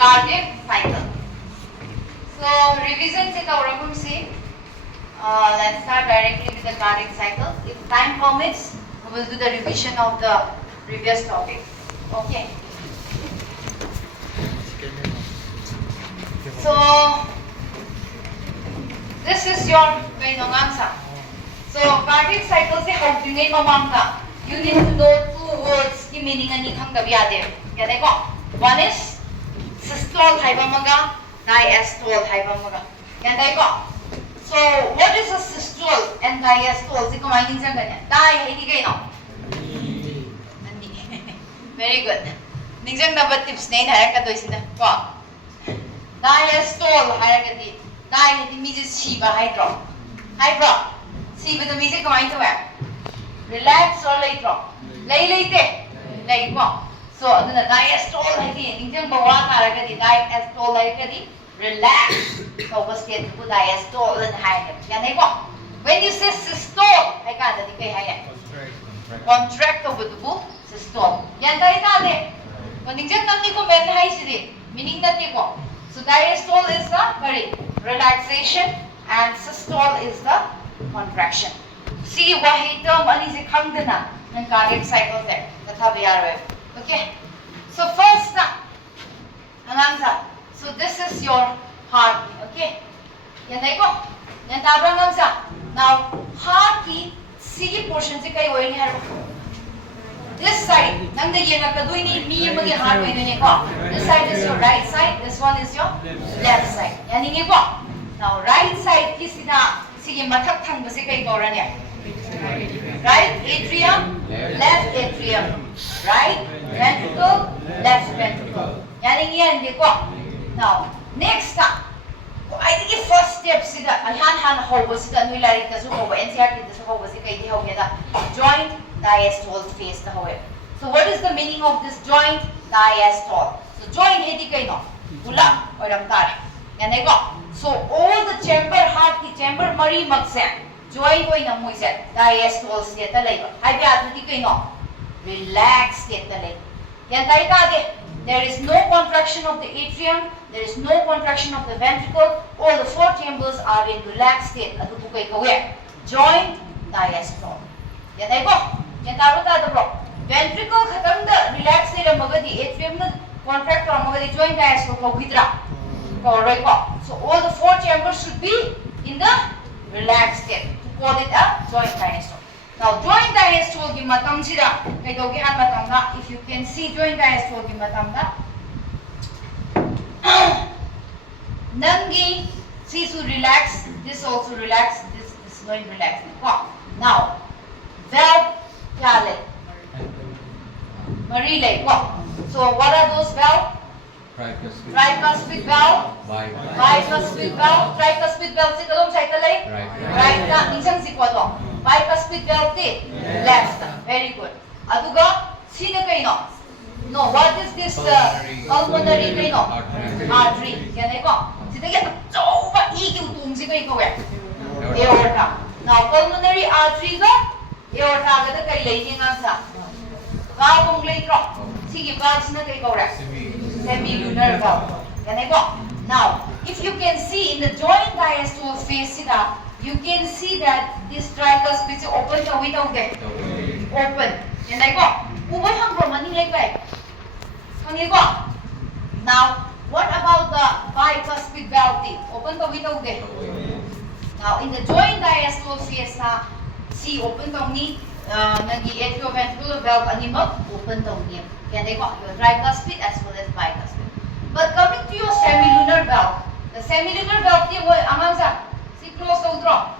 cardiac cycle. So revision से कौरकुम से let's start directly with the cardiac cycle. If time permits, we will do the revision of the previous topic. Okay. So this is your answer. So cardiac cycle से हौद्रिङै ममाङदा you need to know two words की meaning अनि खंगदब यादे. यादेको? One is systole हाइबा मगा, diastole हाइबा मगा. यादेको? So what is a systole and diastole? से कमाई निंजंगने. Di है कि no? Very good. Ningjang dapat tips na inharap ka to isina. Ko. Diastole harap ka di. Di hindi miji shiba hydro. Hydro. Shiba to miji kamain to hai. Relax or lay drop. Lay te. Lay ko. So adu na diastole hai di. Ningjang bawa harap ka di. Diastole harap ka di. Relax. So bas ke tu diastole na harap. Yan hai ko. When you say systole, hai ka di kay hai. Contract over the book. Systole. Yan tayo natin. Kung ningjang nangni ko men hai sidi, meaning natin ko. So diastole is the relaxation and systole is the contraction. See wahi term ani se khangdana ng cardiac cycle there. Tatha biyar okay. So first anangsa. So this is your heart. Okay. Yan tayo ko. Yan tabang anangsa. Now heart ki sige portion se kayo ni harap. This side, nang the yenga kadoy ni mi magi heart way ni ko. This side is your right side, this one is your left side. Yani ni ko. Now right side ki sina sige mathak thang basi kay ko ran ya. Right atrium, left atrium. Right ventricle, left ventricle. Yani yan ni ko. Now next ta. I think first step sida alhan ho sida nui lari ka su ho NCERT da su ho basi kay di ho geda. Joint diastole phase the howe. So what is the meaning of this joint diastole? So joint hedi kai no pula oram tare. Yanai ko. So all the chamber heart ki chamber mari makse joint oi na moi se diastole state ta laiba. Ai bi atni kai no relax state ta lai. Yan tai ta de. There is no contraction of the atrium, there is no contraction of the ventricle. All the four chambers are in relaxed state. Adu bu kai kawe joint diastole. Yanai ko. Yan taro ta da bro. Ventricle khatam da relax state magadi atrium na contract or magadi joint diastole ko gidra. Ko roi ko. So all the four chambers should be in the relaxed state to call it a joint diastole. Now joint diastole ki matam sida kai do gi han matam da if you can see joint diastole ki matam da nangi see to relax, this also relax, this is going relax. Now valve kya Marie lay. So what are those valves? Tricuspid valve, bicuspid valve, tricuspid valve se kalom side lay? Right na, minsan si to. Bicuspid valve ti left. Very good. Aduga sino kay no? No, what is this pulmonary kay no? Artery. Yan ko. Sino yan? So ba iki utung si kay ko aorta. Now pulmonary artery ga aorta ga da kay lay ni nga sa. Valve kung lay tro. Sige, valve na kay ko semilunar valve. Yan ko. Now, if you can see in the joint diastole phase sida, you can see that this tricuspid is open to without it. Open. Yan ko. Ubay hang bro mani lay ko. Hangi ko. Now, what about the bicuspid valve? Open to without it. Now, in the joint diastole phase na see open to ni nagi atrioventricular valve animal open to ni. Yan ko. Your tricuspid as well as bicuspid. But coming to your semilunar valve, the semilunar valve ti wo amang sa si close to draw.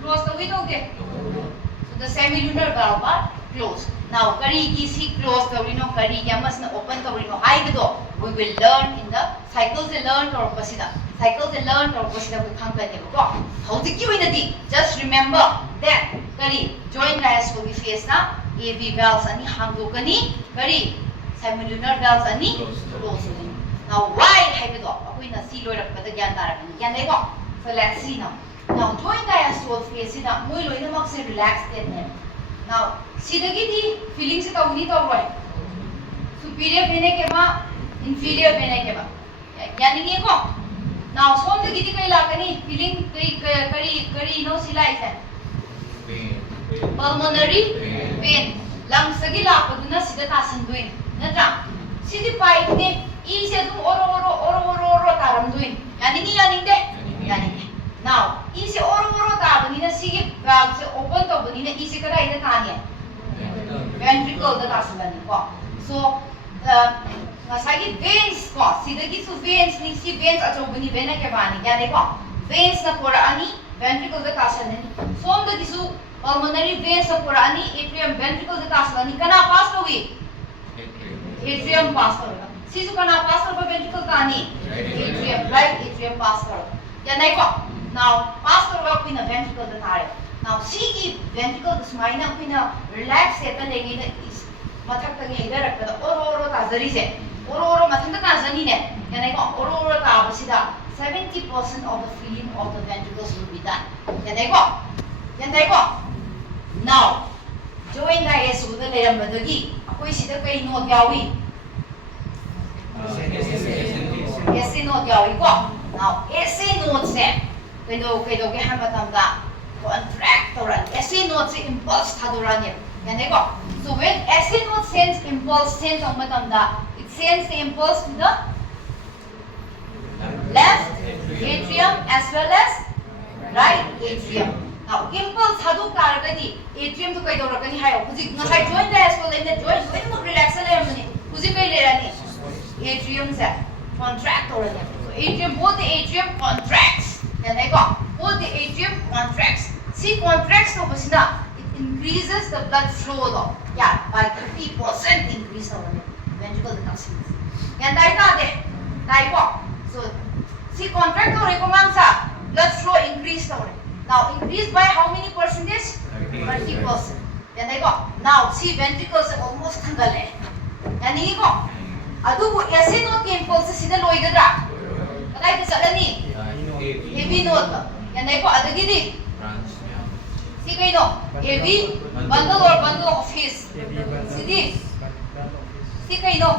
Close to without it. So the semilunar valve are closed. Now, kari ki si close to rino kari kya mas na open to rino hai do we will learn in the cycles and learn or pasida. Cycles and learn or pasida ko khang ka ne ko. How the ki wina di? Just remember that kari joint diastole ki phase na AV valves ani hang do kani kari semilunar valves ani close. Now why hai do akoi na si loi rak pa da gyan tarak ni gyan dai ko. So let's see now. Now joint diastole phase na moi loi na mak se relax state ne. Now sidagi di feeling se tawni to boy. Superior vena ke ba inferior vena ke ba. यानी को now som the gidi kai lakani feeling kari no sila ise pulmonary vein lungs sagi lakaduna sida tasanduin natra sidi pipe ne e se dum oro taramduin yani de now e se oro tabani na sigi valve se open to bani na e se kada ida tani ventricle da tasbani ko so masagi veins ko sidagi su veins ni si veins achobani vena ke bani yani ko veins na pora ani ventricle da tasani som da disu pulmonary veins na pora ani atrium ventricle da tasani kana pass to wi atrium pass to sisu kana pass to ventricle tani atrium right atrium pass to yani ko now pass to wa pina ventricle da tare now see ventricle da smaina pina relax seta legi na mathak tagi haidar rakada oro tazari se oro mathanda tazani ne yani ko oro ta basida 70% of the filling of the ventricles will be done yani ko now join the yesu da leram badagi akoi sida kai note yawi essay note yawi ko now essay note se kaido ke hamatamda contract toran essay note se impulse thadorani yani ko so when essay note sends impulse sends on matamda it sends the impulse to the left atrium as well as right atrium now impulse hadu targadi atrium to kaido rakani hayo huji ngasai join the as well in the join mo relax le amani huji kai le rani atrium se contract torani so atrium both the atrium contracts yani ko both the atrium contracts see contracts to basina increases the blood flow though yeah by 30% increase the ventricle capacity and dai ko so see contract or recommends blood flow increase now increased by how many percentage 30% and dai ko now see ventricles almost thangale yani ko adu essay note ke impulse sida loigadra kadai ke salani heavy note and dai ko adagidi see kaino heavy bundle or bundle of his see kaino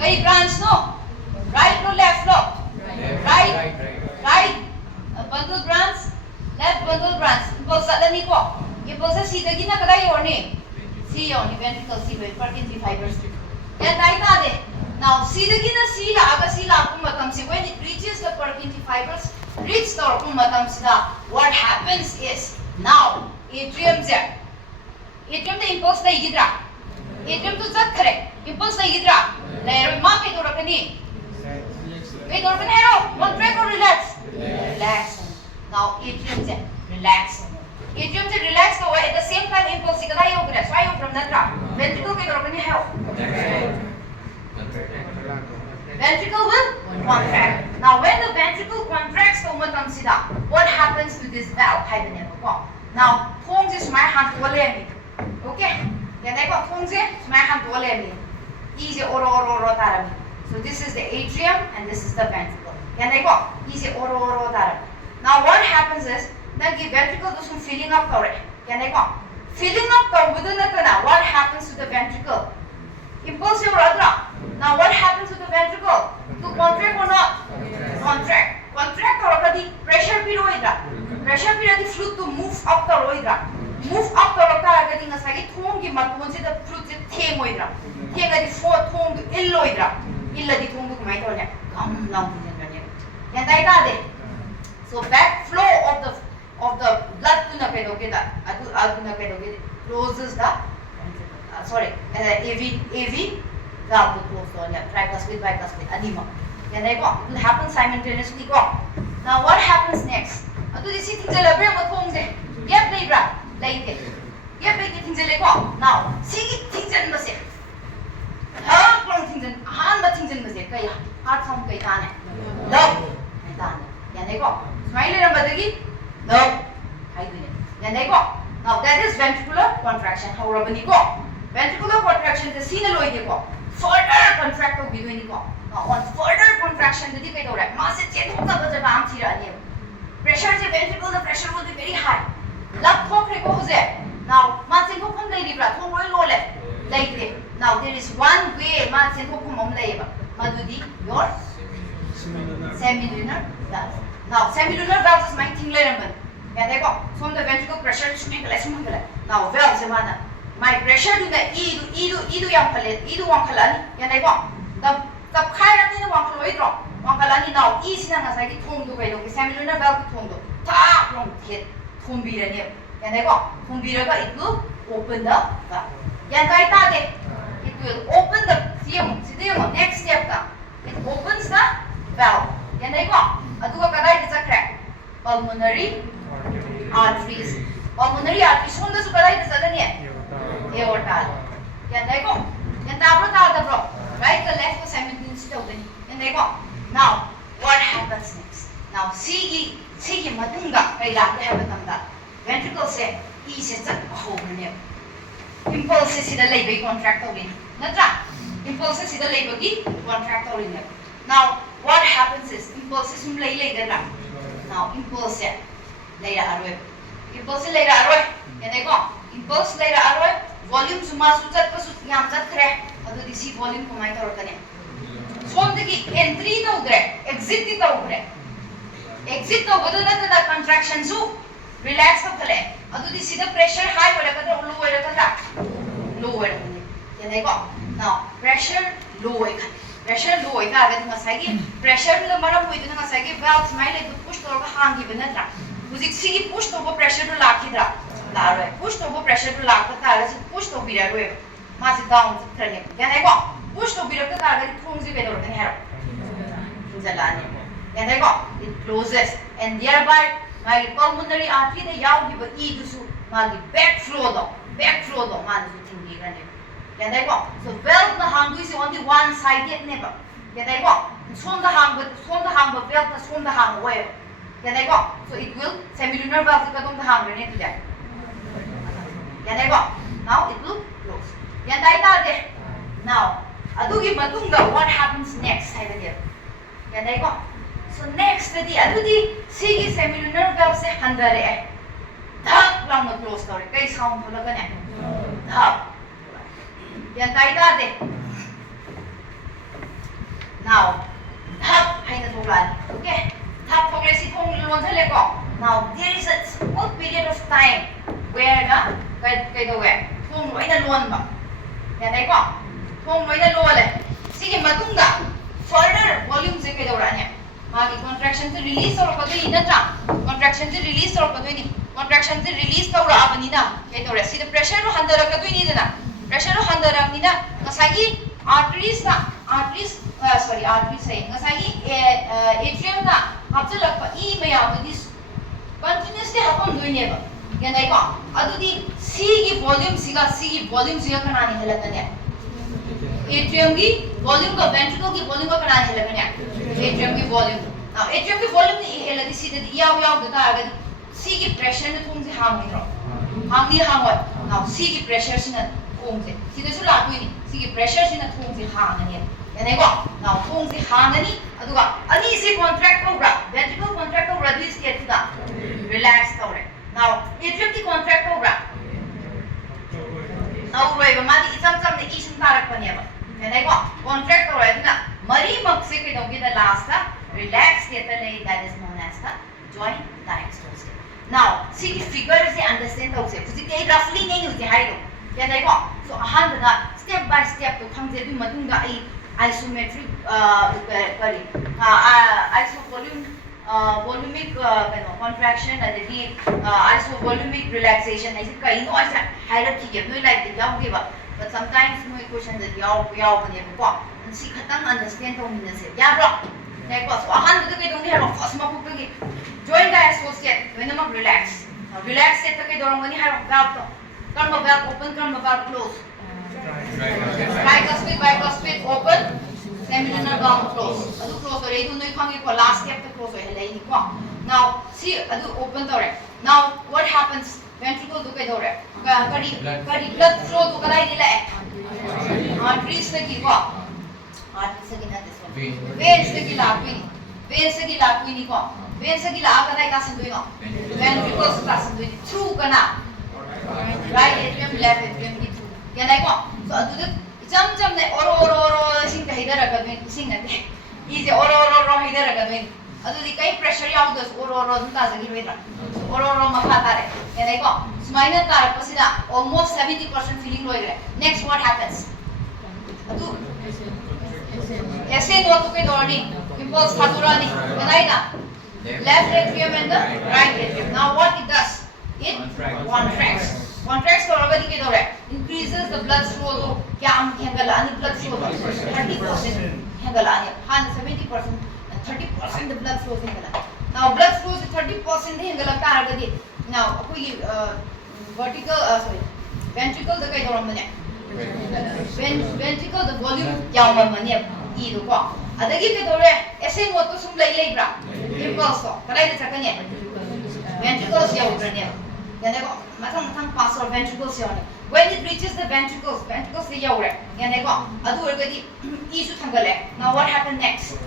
kai branch no right no left no right bundle branch left bundle branch impulse alani ko impulse sidagi na kadai yorni see yorni ventricle see Purkinje fibers ya dai ta de now sidagi na see la kum matam se when it reaches the Purkinje fibers reach the kum matam sida what happens is now atrium the impulse da igidra atrium to zat khare impulse da igidra layer ma ke do rakani hero contract or relax now atrium se relax to at the same time impulse ka dai yogra swayo from natra ventricle ke do rakani hero ventricle will contract now when the ventricle contracts to matam sida what happens to this valve hibernate ko now thong je smai han to le mi okay yani ko thong je smai han to le mi e je oro tarami so this is the atrium and this is the ventricle yani ko e je oro tarami now what happens is the ventricle does some filling up tore yani ko filling up to within the what happens to the ventricle impulse your adra now what happens to the ventricle to contract or not contract or kadi pressure piroidra pressure period fluid to move up the roidra move up the rota agadi ngasagi thong gi matun se the fluid se theng oidra theng adi fo thong ill oidra illa di thong ku mai to ne kam lang din ne ya dai ta de so back flow of the blood to na pedo ke da adu na pedo ke closes the AV valve to close the ne tricuspid bicuspid anima ya dai ko it will happen simultaneously ko now what happens next adu di si tingjala bra ma thong je gap dai bra dai ke gap dai ke tingjale ko now si ki tingjan ba se ha klong tingjan han ba tingjan ba se kai ha thong kai ta ne lo kai ta ne ya dai ko smile ram ba dagi lo kai du ne ya dai ko now that is ventricular contraction how rabani ko ventricular contraction the sinal loi ke ko further contract of bidu ni ko on further contraction the kai do ra ma se che thong ka ba ja am thira ni pressure the ventricle the pressure will be very high lap thok re ko je now ma chen thok khom dai libra thong roi lo le like now there is one way ma chen thok khom om lai ba madudi your Semilunar valve. Now, semilunar valve is my thing later. Can they go? From the ventricle pressure, now, valve is one. My pressure to the E2 young pallet, E2 one color, can they go? The kind of one fluid drop. One color now, easy as I get home to go, semilunar valve to go. Tap from hit, Tumbi and him. Can they go? Tumbi, it will open the valve. Yantai, it will open the fume. Next step down. It opens the valve. Can they go? Aduga kadai is a crack. Pulmonary arteries. Pulmonary arteries. Who does kadai is a aorta. Can they go? Can the bro? Right, the left was simultaneously. Can they go? Now, what happens next? Now, see Matunga, I like to have a ventricle say, he sets up a whole name. Impulses in the labor contract of Natra. Impulses in the labor contract of Now, what happens is impulses lay later. Now, impulse later arrow. Impulse later arrow. Can I go? Impulse later arrow. Volume suma suchat pa yam chat kre. Ado disi volume kumai tor kane. So हम देखिए entry तो उधर exit तो उधर exit तो बदल देता था contraction सु relax तो चले अतो दी सीधा pressure high वाला कता low वाला कता low वाला कने ये देखो now pressure low का अगर तुम ऐसा pressure में तो मरा हुई तो तुम ऐसा valve स्माइल तो push तो का हांगी बना था मुझे किसी push तो वो pressure तो लाखी था ला रहे push तो वो pressure तो लाख था अगर से push तो भी रहे माँ से down करने ये देखो push to be looked at it closes the door and it closes and thereby my pulmonary artery the yaw give e to su magi backflow do man thing be run and so valve the hang is only one sided never from the hang but valve the from the hang away so it will semilunar valve the hang to that now it will close now adugi matunga what happens next haibadi can I go so next the adudi sigi semilunar valve se handare dhak long close story kai sound thola gane dhak yan taida de now dhak haina thola okay dhak thola si thong lon thale ko now there is a small period of time where the kai do we thong loi na lon ba yan I go thong loi na lole sige matunga further volume se kai dora ne magi contraction se release or ko dei na tra contraction se release or ko dei ni contraction se release ka ura abani na kai dora si the pressure ro handara ka dei ni na pressure ro handara ni na ngasagi arteries say ngasagi atrium na hapjalak pa e me ya this continuously happen doi ne ba yan ai ko adudi c gi volume siga kana ni helata ne atrium की volume का ventricle की volume का कनान है लगने atrium की volume now atrium की volume नहीं है लगी सीधे याव देता है अगर C की pressure ने तुम से हांग नहीं now C की pressure से न तुम से सीधे सुला कोई नहीं C की pressure से न तुम से हांग नहीं है यानी को now तुम से हांग नहीं अदुगा अनी से contract होगा ventricle contract होगा this के तुदा relax हो रहे now atrium की contract होगा now रोए बमादी इतम ने इशम तारक बनिया बा and I go contract or na mari maksi ke dogi the last relax state that is known as the joint diastole now see the figure se understand how se physically roughly nahi use hai do and I go so ahan da step by step to khang je bi matunga ai isometric kari volumic contraction and the isovolumic relaxation ai se kai no aisa hierarchy ke no like the yaw give but sometimes no equation that yaw bane ko and si khatang understand to min se ya bro ne ko so ahan du ke dong hero first ma ku ke join diastole state when am relax now relax state ke dorong ni hero valve to karma valve open karma valve close bicuspid open semilunar valve close adu close ore idu noi khangi ko last step to close he lai ni ko now see adu open tore now what happens ventricle to ke dore kari blood flow to kadai dila arteries se ki ko arteries se ki na this one veins se ki lakui ni ko veins se ki la kadai ka sandui no ventricles ka sandui through kana right atrium left atrium ki through yana ko so adu de jam ne oro sing ka hidara ka ben sing ate is oro hidara doing. Adu di kai pressure yaw dos oro dum ta jagi loidra. Oro makha tare. Yanai ko. Sumaina tar pasida almost 70% feeling loidre. Next what happens? Adu ऐसे note पे दौड़नी impulse thadurani बनाएगा left atrium and the right atrium. Now what it does? It contracts तो अगर दिखे दौड़े increases the blood flow तो क्या हम हैंगलानी blood flow 30% हैंगलानी हाँ 70% 30% the blood flow हैंगला. Now blood flow से 30% हैंगला का अगर दिखे now कोई vertical ventricle तो कहीं दौड़ मने ventricle the volume क्या हम मने 이도 거 아다기 그도래 에세 모토 숨 레이레이브라 impulse 그래야 작가니 ventricles 야 오더니 야내가 마탕 pass ventricles 야 when it reaches the ventricles 야 오래 야내가 아도 얼거디 이수 탕걸래. Now what happened next?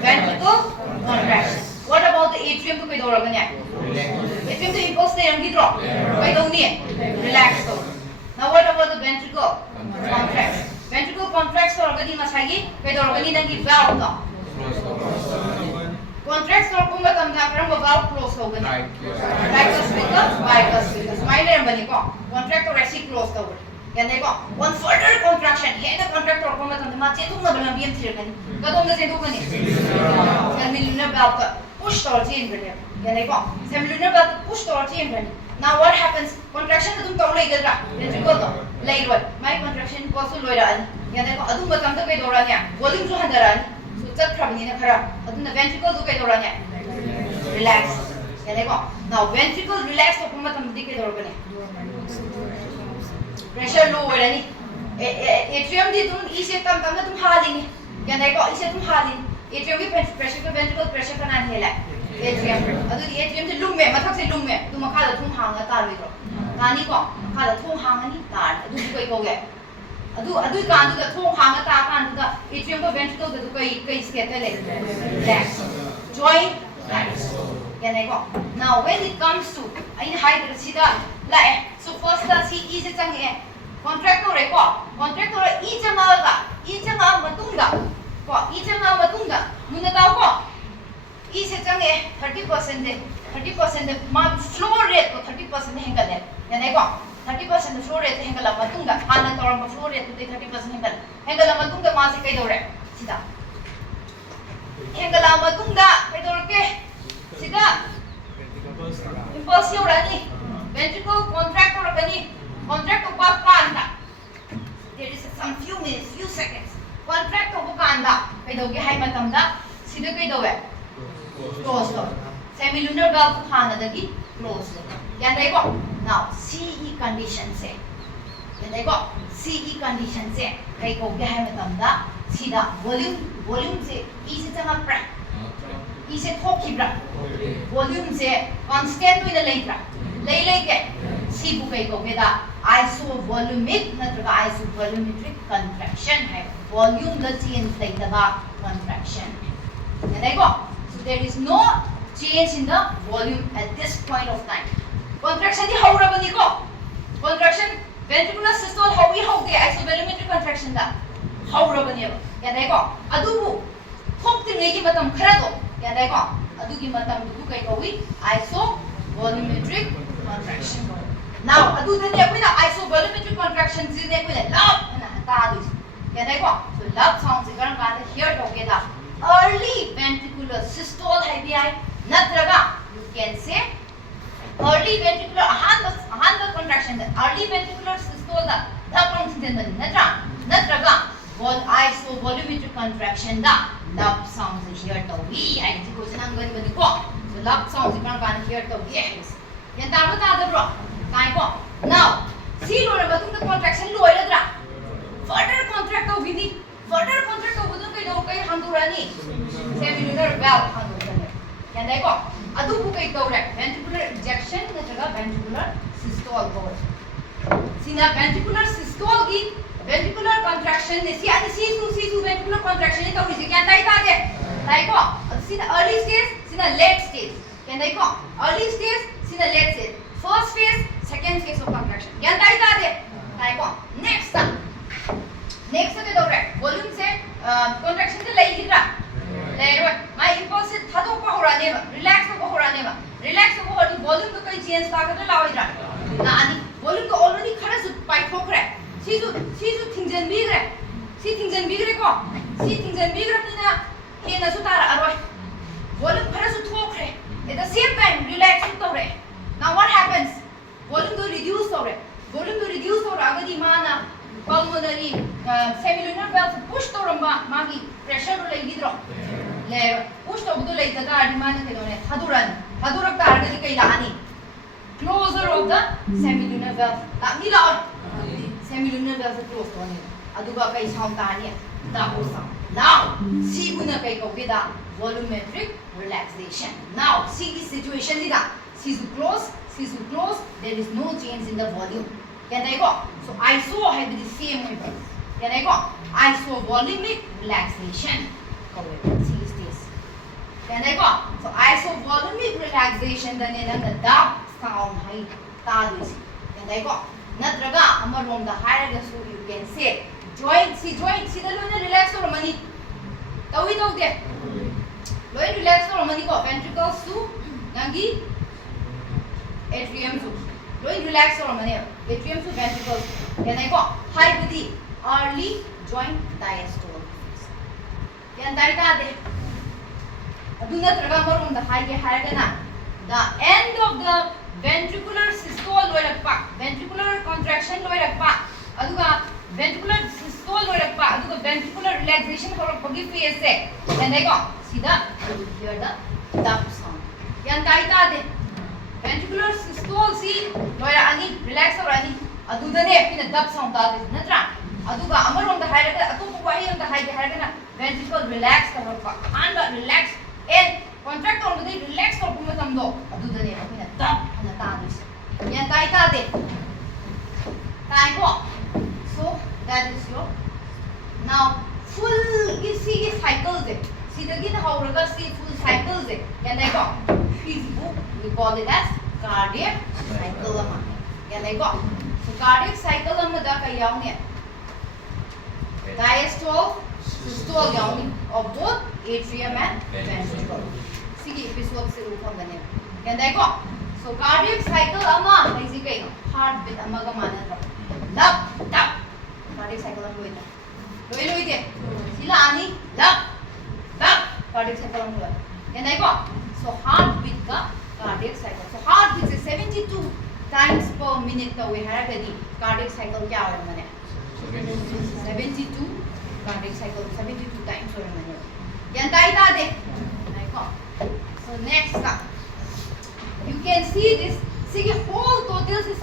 Ventricle contraction. What about the atrium to kaido raganya? Atrium to impulse ne yangi drop kaido ni relax to. Now what about the ventricle contracts? Ventricle contracts or gadi masagi kaido gani nangi valve to contracts or kuma tamna karam valve close ho gani tricuspid bicuspid minor bani ko contract or resi close to yan ko one further contraction he the contract or kuma tamna ma chetu na bana bm thir gani kadom na chetu gani semilunar valve to push to change gani yan ko semilunar valve push to change gani. Now what happens? Contraction adum tau lai gadra ventricle to lai roi my contraction also loira ani yana ko adum batam ta kai dora nya volume jo handara ani so chat khabni na khara adum na ventricle do kai dora nya relax yana ko now ventricle relax to kuma tam di kai dora bane pressure low hoira ni atrium di dum ise tam tam na dum halini yana ko ise dum halini atrium ki pressure ko ventricle pressure ka nan hela atrium adu di atrium de lumme mathak se lumme tu makha da thum hanga ta ri ko tani ko makha da thum hanga ni ta adu ko ko ge adu kan du da thum hanga ta kan du da atrium ko ventricle da kai skate le relax join relax yana ko now when it comes to in hydra sida la so first da si e se chang e contractor re ko contractor e changa matung da ko e changa matung da mun da ko इस चंगे 30% मा flow rate को 30% हेंगले यानी को 30% flow rate हेंगला मतुंगा हाना तोरम flow rate तो 30% हेंगला मतुंगा मा से कई दोरे सीधा हेंगला मतुंगा कई दोरके सीधा impulse योरानी ventricle contract और contract को बात कांदा there is some few minutes few seconds contract को कांदा कई दोगे हाई मतंदा सीधा कई दोगे close to semilunar valve khana dagi close to yan dai ko now CE condition se yan dai ko CE condition se kai ko ge hai matam da sida volume se e se changa pra e se thoki bra volume se constant to the leitra lei ke c bu kai ko ge da isovolumic natraga isovolumetric contraction hai volume the change like the contraction yan dai ko there is no change in the volume at this point of time. Contraction di haura bani ko. Contraction ventricular systole hawi haude isovolumetric contraction da haura bani ba. Ya dai ko adu bu thok ti ngai ki matam khara do. Ya dai ko adu ki matam du kai ko wi isovolumetric contraction. Now adu de ne ko na isovolumetric contraction ji ne ko na lap na ta du. Ya dai ko so lap sound ji karan ka here to ge da early ventricular systole hai bi ai natraga you can say early ventricular ahan contraction the early ventricular systole da tapang sin den natraga vol isovolumetric contraction da lap sounds here to we ai ji ko janang gan bani ko so lap sounds kan here to we yan ta da bro kai ko now see lo ba tum the contraction lo ira dra further contract ho gidi further contract ho budun kai do kai handurani semilunar valve handurani yan dai ko adu bu kai tawre ventricular ejection natraga ventricular systole ko sina ventricular systole gi ventricular contraction ne si ani C2 ventricular contraction ne tawri se yan dai ta de dai ko sina early stage sina late stage yan dai ko early stage sina late stage first phase second phase of contraction yan dai ta de dai ko next के दौरे volume से contraction से लई गिरा ले रो my impulse change ताकत लाओ इधर ना आनी volume को already खड़ा सुट पाइप हो करे सीजु थिंजन भी करे सी थिंजन भी करे को सी थिंजन भी करे ना ये ना सुतारा अरोय volume खड़ा सुट हो करे at the same time relax सुट हो रहे now what happens volume to reduce हो रहे volume to reduce हो रहा अगर ये माना pulmonary semilunar valve push to ramba magi pressure to legi dro le push to budu lei daga adi mana ke done hadurak ta argadi kai laani closer of the semilunar valve ta mi la semilunar valve close to ne aduga kai sound ta ni da ho sound now see guna kai ko ge da volumetric relaxation now see this situation ni da see to close there is no change in the volume can I go so iso have the same way can I go isovolumic relaxation see this can I go so isovolumic relaxation then in the dab sound hai ta this can I go natraga amarom the higher so you can say joint see the lona relax or mani tawi taw de loin relax or mani ko ventricles to nangi atrium to loin relax or mani atrium to ventricles can I go high with the early joint diastole can I ta de aduna traga marum the high ke higher na the end of the ventricular systole loirakpa ventricular contraction loirakpa aduga ventricular systole loirakpa aduga ventricular relaxation horakpagi phase se can I go see the hear the dub sound can I ta de ventricular systole see loira ani relax or ani adudane pina dub sound ta de natra aduga amarom the higher atu wai on the high higher na ventricle relax karpa and relax and contract on the relax or puma tamdo adudane pina dub na ta de yan tai ta de tai ko so that is your now full is see cycles de see the gin how raga see full cycles de can I go physical we call it as cardiac cycle ama can I go so cardiac cycle ama da kai yauni diastole systole yauni of both atrium and ventricle see episode se rupam bane can I go so cardiac cycle ama is kai no heartbeat ama ga manatra lap tap cardiac cycle ama loita loi de sila ani lap tap cardiac cycle ama can I go so heartbeat ka cardiac cycle so heartbeat is 72 times per minute ka we have the cardiac cycle kya hoye mane 72 cardiac cycle 72 times hoye mane yan tai ta de ko so next ka you can see this see the whole total is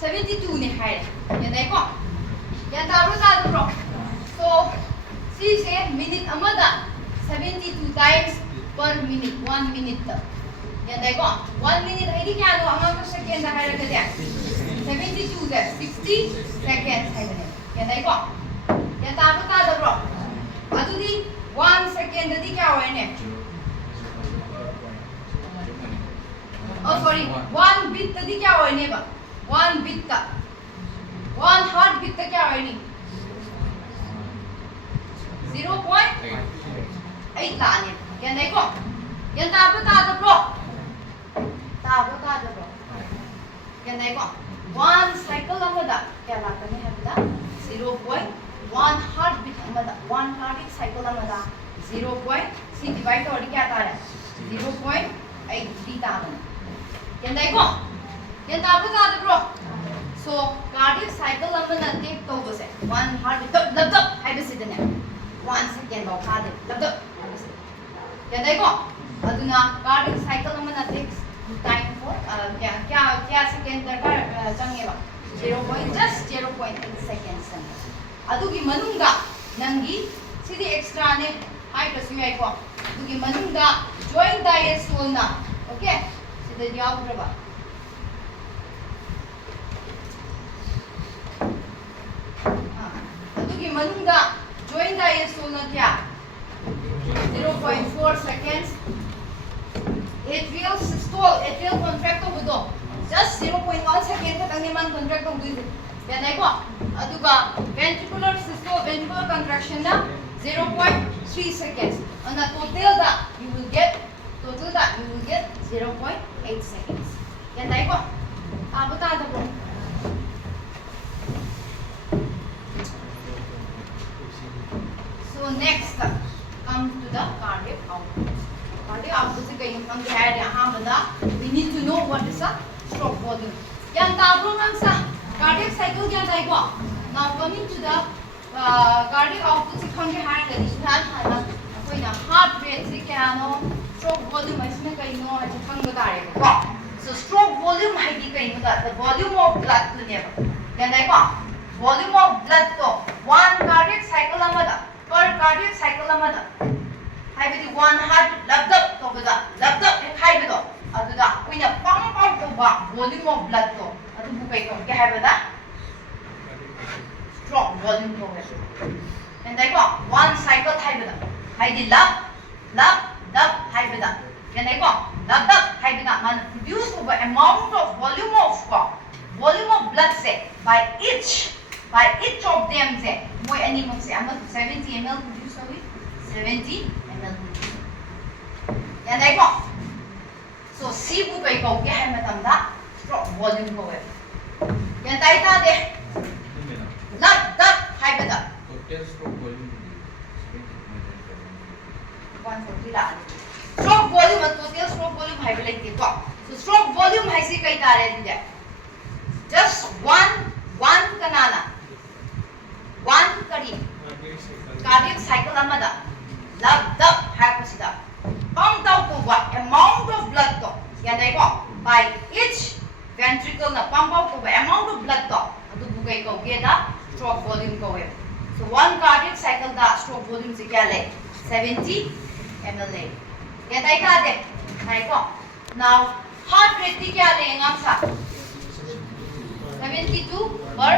72 ne hai yan dai ko yan ta bro so see say minute amada 72 times per minute 1 minute ta yan dai ko 1 minute hai di kya no amang second da hai ra kya 72 is 60 seconds hai ne yan dai ko yan ta bro adu di 1 second di kya hoye ne oh sorry 1 beat ta di kya hoye ne ba 1 beat ta 1 heart beat ta kya hoye ni 0.8 la ne yan dai ko yan ta bro yan dai ko 1 cycle amada kya lagta ne habda 0.1 heart beat amada 1 cardiac cycle amada 0.6 divide to kya ta hai 0.8 di ta na yan dai ko yan ta bro so cardiac cycle amana take to bose 1 heart beat lab hai bese ne 1 second ba kha de lab yan dai ko aduna cardiac cycle amana takes time for kya second darkar change ba 0.8 seconds adugi manunga nangi sidi extra ne height asu ai ko adugi manunga joint diastole na okay sida yaudra ba adugi manunga joint diastole na kya 0.4 seconds atrial systole atrial contract to budo just 0.1 second khatang ni man contract to budo yan ai ko aduga ventricular systole ventricular contraction na 0.3 seconds on the total that you will get 0.8 seconds Yan tayo ko. Tada bro. So next, come to the cardiac output. Cardiac output is going to be we need to know what is a stroke volume. Yan tabro nang sa cardiac cycle yan tayo ko. Now coming to the cardiac output is going to be heart rate is stroke volume is going to be so stroke volume is the volume of blood to never. Yan tayo ko. Volume of blood to 1 cardiac cycle per cardiac cycle 하이브디 one heart labdap tobuda labdap 하이브도 아두다 그냥 빵빵 toba volume of blood to 아두 부kai to क्या 하이브다 stroke volume to है and देखो one cycle 하이브다 하이디 lab 하이브다 and देखो labdap 하이브다 man produce over amount of volume of blood से by each of them से मोय animal से हम 70 ml produce होगी 70 ml yan देखो so C bu kai ko ke hai matam da stroke volume ko hai yan tai ta de lab hai bada total stroke volume 140 la stroke volume total stroke volume hai bala ke ko so stroke volume hai se kai ta re de just one kanana one kari cardiac cycle amada labdap hai pasida pump out to what amount of blood to yan देखो by each ventricle na pump out to amount of blood to adu bukai ko ge da stroke volume ko hai so one cardiac cycle da stroke volume se kya le 70 ml le yan dai ka de देखो now heart rate ki kya le ngam sa 72 per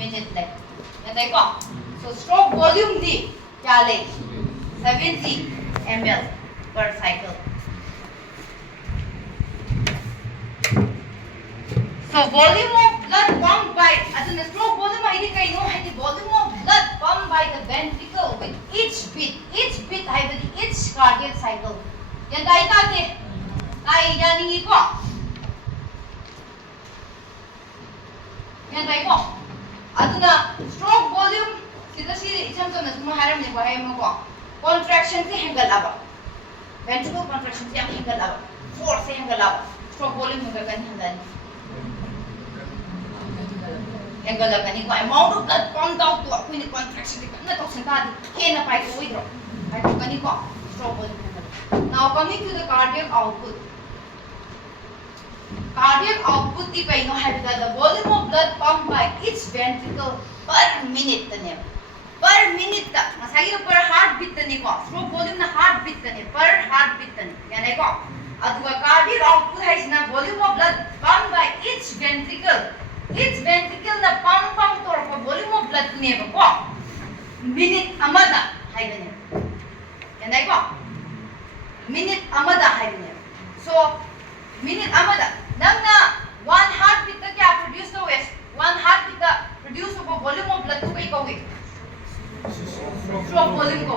minute le yan देखो so stroke volume di kya le 70 ml per cycle. So volume of blood pumped by the stroke volume ID kai no hai the volume of blood pumped by the ventricle with each beat hai with each cardiac cycle. Yan dai ta ke ai yani ko. Yan dai ko. Aduna stroke volume sida icham to na suma haram ne ko hai mo ko. Contraction se hangal aba. Ventricle contraction से हम हैंगल अब force से हैंगल अब stroke volume में करके हैंगल हैंगल करने को amount of blood pumped out to अपनी contraction के करना तो संता के ना पाई तो इधर पाई तो करने को stroke volume हैंगल now coming to the cardiac output की पाई नो है the volume of blood pumped by each ventricle per minute तने per minute तक मसाइल per heart beat तने को stroke volume ना heart beat तने per heart beat तने यानी को अदुआ cardiac output है इसना volume of blood pumped by each ventricle ना pump तोड़ को volume of blood तने को minute अमदा है बने यानी को minute अमदा है बने so minute अमदा नंगा one heart beat तक क्या produce तो है one heart beat तक produce को volume of blood तो कहीं को stroke volume को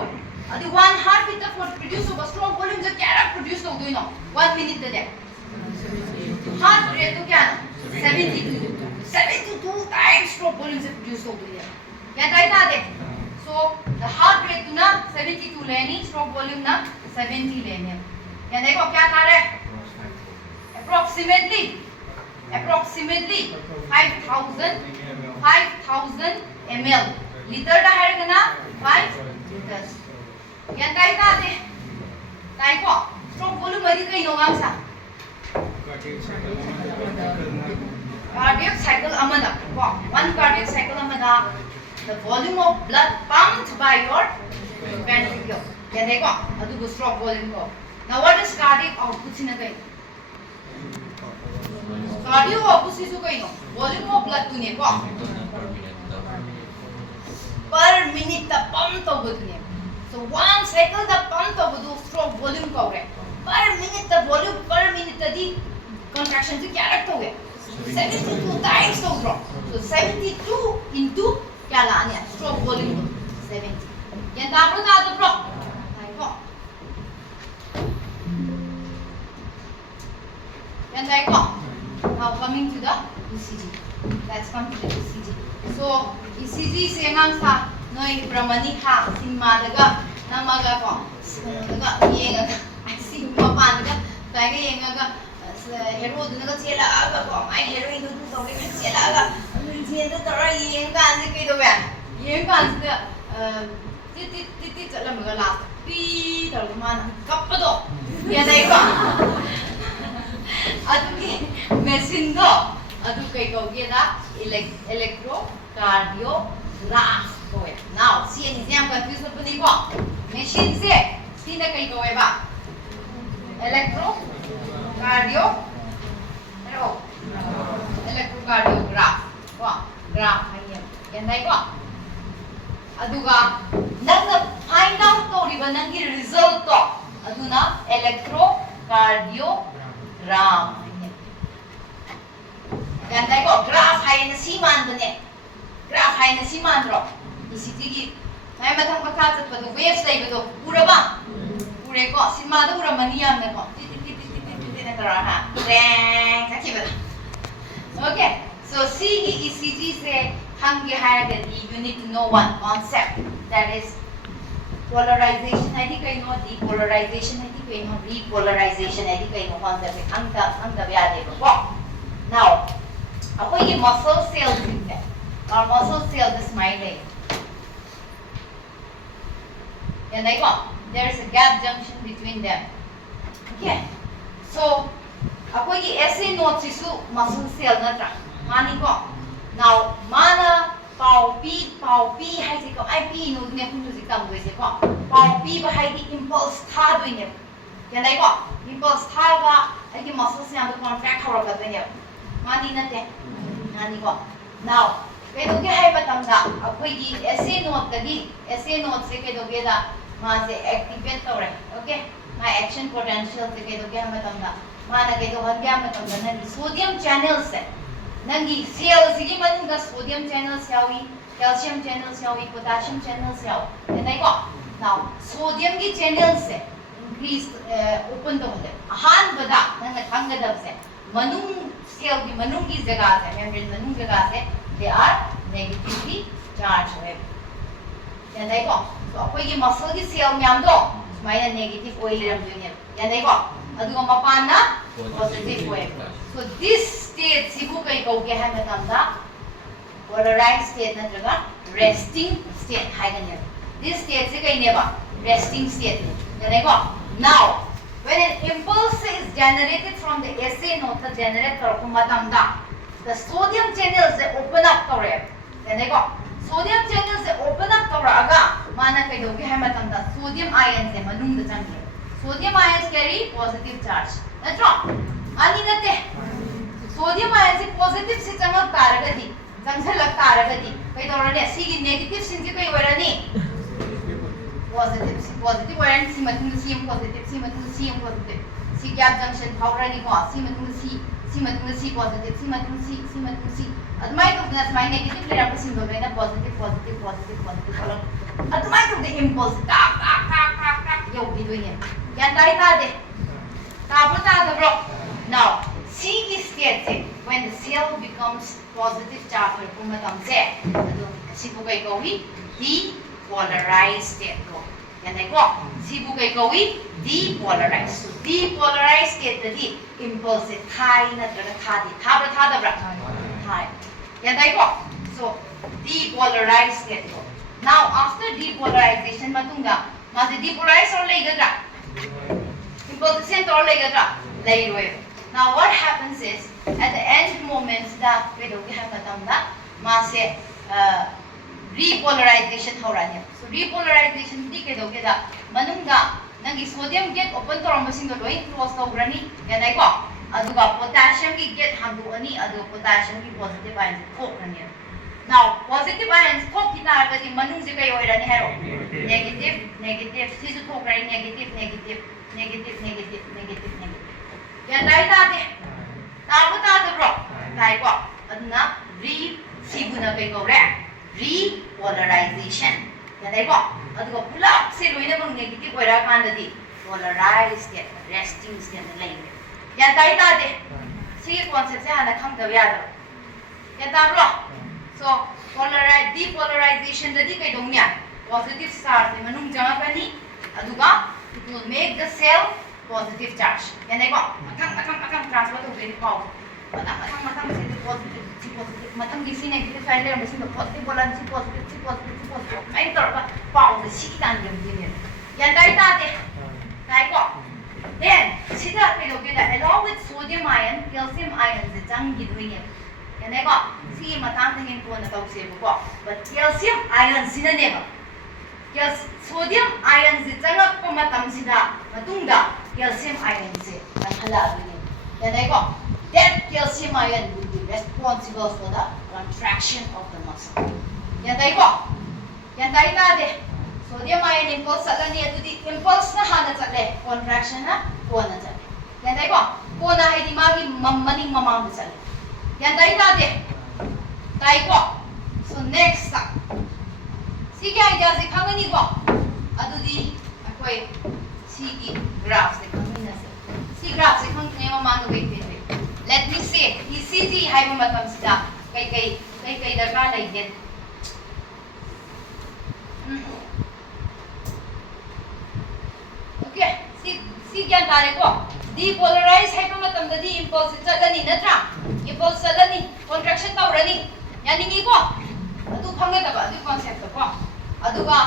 अभी one heart beat तक produce होगा stroke volume जब क्या produce हो दोनों 1 minute तक heart rate तो क्या ना 72 times stroke volume से produce हो दोनों क्या दायित्व है so the heart rate तो ना 72 लेनी stroke volume ना 70 लेने क्या देखो क्या था रे approximately 5000 ml liter dah hari kena 5 liters. Yang kai ka de? Kai ko? Stroke volume mari kai no ngam sa. Cardiac cycle amada. One cardiac cycle amada. The volume of blood pumped by your ventricle. Yang dekho? Adu go stroke volume ko. Now what is cardiac output sina kai? Cardiac output sisu kai no? Volume of blood tu ne ko. Per minute the pump to budne so one cycle the pump to budu stroke volume ko hai per minute the volume per minute the contraction se kya rakho hai 72 times to drop so 72 into kya laane stroke volume 70 yan ta apno ta to bro देखो yan देखो Now coming to the ECG. Let's come to the ECG. So ECG se ngang sa noi Brahmani ha sinma daga namaga ko daga yenga sinma pan daga daga yenga ga hero daga chela aga ko ai heroine du so ke chela aga jen da tora yenga kan se ke do ba yenga kan se ti chala ma ga la pi tar ko man kap do ya dai ko adu ki machine do adu kai ko ge da electrocardiograph kowe. Now, see an example confused na puni ko. Machine se sina kai kowe ba? Electrocardiograph. Ko, graph hai yan dai ko. Aduga nang find out to riba nang result to. Aduna electrocardiograph. Yan dai ko graph hai na siman do ne. Graph hai na siman ro. ECG gi mai mathang makha chat padu waves dai bado pura ba. Pure ko sinma da pura maniyam ne ko. Ti na tara ha. Dang sakhi ba. Okay. So C gi ECG se hangi hai that you need to know one concept, that is polarization hai di kai no depolarization hai di kai no repolarization hai di kai no concept angta bya de ko. Now apoi muscle cells है और muscle cells is smiling and like what there is a gap junction between them. Okay, so apoi ऐसे note Sissu muscle cell नत्रा मानी को now mana pau pi hai से को ai pi no ने कुछ जिक तम दोइसे को pau pi ba hai di impulse था दोइने and like what impulse था ba ai की muscle से हम तो contract हो रहा दोइने मानी नते Now, kaidoge hai matamda akoigi SA note tagi SA note se kaidoge da ma se activate tore. Okay, my action potential se kaidoge hai matamda ma na kaido hangya matamda na sodium channels se nangi cells gi manunga sodium channels yawi, calcium channels yawi, potassium channels yawi. Enai ko now sodium gi channels se increase open to hode ahan bada nanga thangada se manung cell की मनूंग की जगह से membrane मनूंग जगह से they are negatively charged है याद है को तो कोई ये muscle की cell में हम तो स्माइल negative oil रम जो नहीं याद है को अदुगा मपान ना positive oil so this state सिबु कई को क्या है मतलब ना polarized state ना जगह resting state है क्या this state से कई नहीं बा resting state याद है को now when an impulse is generated from the SA node the generator the sodium channels open up tore then go sodium channels open up tore aga mana kai doge hai matamda sodium ions e manung da changi sodium ions carry positive charge that's wrong ani nate sodium ions positive se changak taragadi jangsalak taragadi kai dorane si gi negative sin ji kai warani positive and C matung C positive C matung C positive C gap junction haurani ko C matung C positive C matung C admai to the my negative le ram sin do na positive admai to the impulse tak yo bi do ne yan dai ta de ta da bro now C is state when the cell becomes positive charge ko matam se ado si ko kai ko hi depolarized state ko yan ay ko sibu kay kawi depolarized so depolarized state tadi impulse thai na traga thadi thada bra thai yan ay ko so depolarized state ko now after depolarization matungga ma se depolarized or lay gadra impulse center or lay gadra lay roy now what happens is at the end moments that we do have matangda ma se repolarization haurani so repolarization di ke doge da manungda nangi sodium gate open torambasing do loi close tograni yanai ko aduga potassium gi gate handu ani adu potassium gi positive ions thokrani now positive ions thok kita agadi manung je kai oirani hero negative si su thokrani negative yanai ta de ta de bro tai ko aduna sibuna kai ko re repolarization yanai ko aduga pulap se loina bang negative oira kandadi polarized state resting state lai yan dai ta de सी concept से हाना खंगदब यादो क्या ताब्रो so depolarization dadi kai dongnya positive charge ni manung jama pani aduga it will make the cell positive charge yani ko akang transfer to very power matang se positive matang di sini negative side le mesin positive bolan si positive main tor ba power the sikitan dem din yan dai ta de dai ko then sida pe lo ge along with sodium ion calcium ion the jang gi doi ne yani ko si matang thing in ko na tau se ko but calcium ion sina ne ba sodium ion si jang ko matam sida matungda calcium ion se kan hala bi yani ko that calcium ion will be responsible for the contraction of the muscle yani ko yan dai ta de sodium ion impulse salani adudi impulse na hana chatle contraction na ko na chatle yan dai ko na hai di magi mammani mamang de chatle yan dai ta de dai ko so next si kya idea se khangani ko adudi akoi si ki graph se khangina se si graph se khang ne mamang de wait let me say ECG hai ma matam sida kai darka lai den okay si gyan tare ko depolarize hai pa matam da di impulse chalani natra impulse chalani contraction tawrani yani ni ko adu khanga da ba adu concept ko adu ga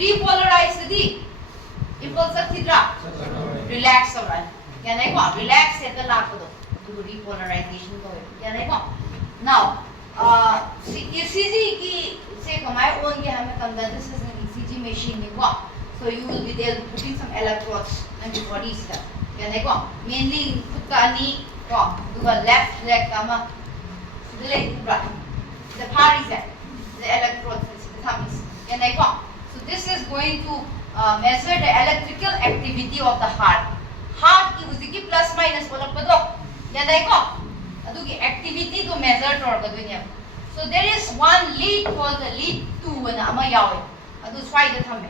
repolarize di impulse thidra relax tawrani yani ko relax se da la ko do repolarization ko yani ko now ECG ki se kamai on ge hame tam da this is an ECG machine ni ko so you will be there putting some electrodes and the body stuff yani ko mainly putta ani ko duga left leg kama the leg right the part is that the electrodes the thumb is yani ko so this is going to measure the electrical activity of the heart ki usiki plus minus bolak pado yani ko adugi activity to measure tor ka dunya so there is one lead called the lead 2 na ama yawe adu swai da thame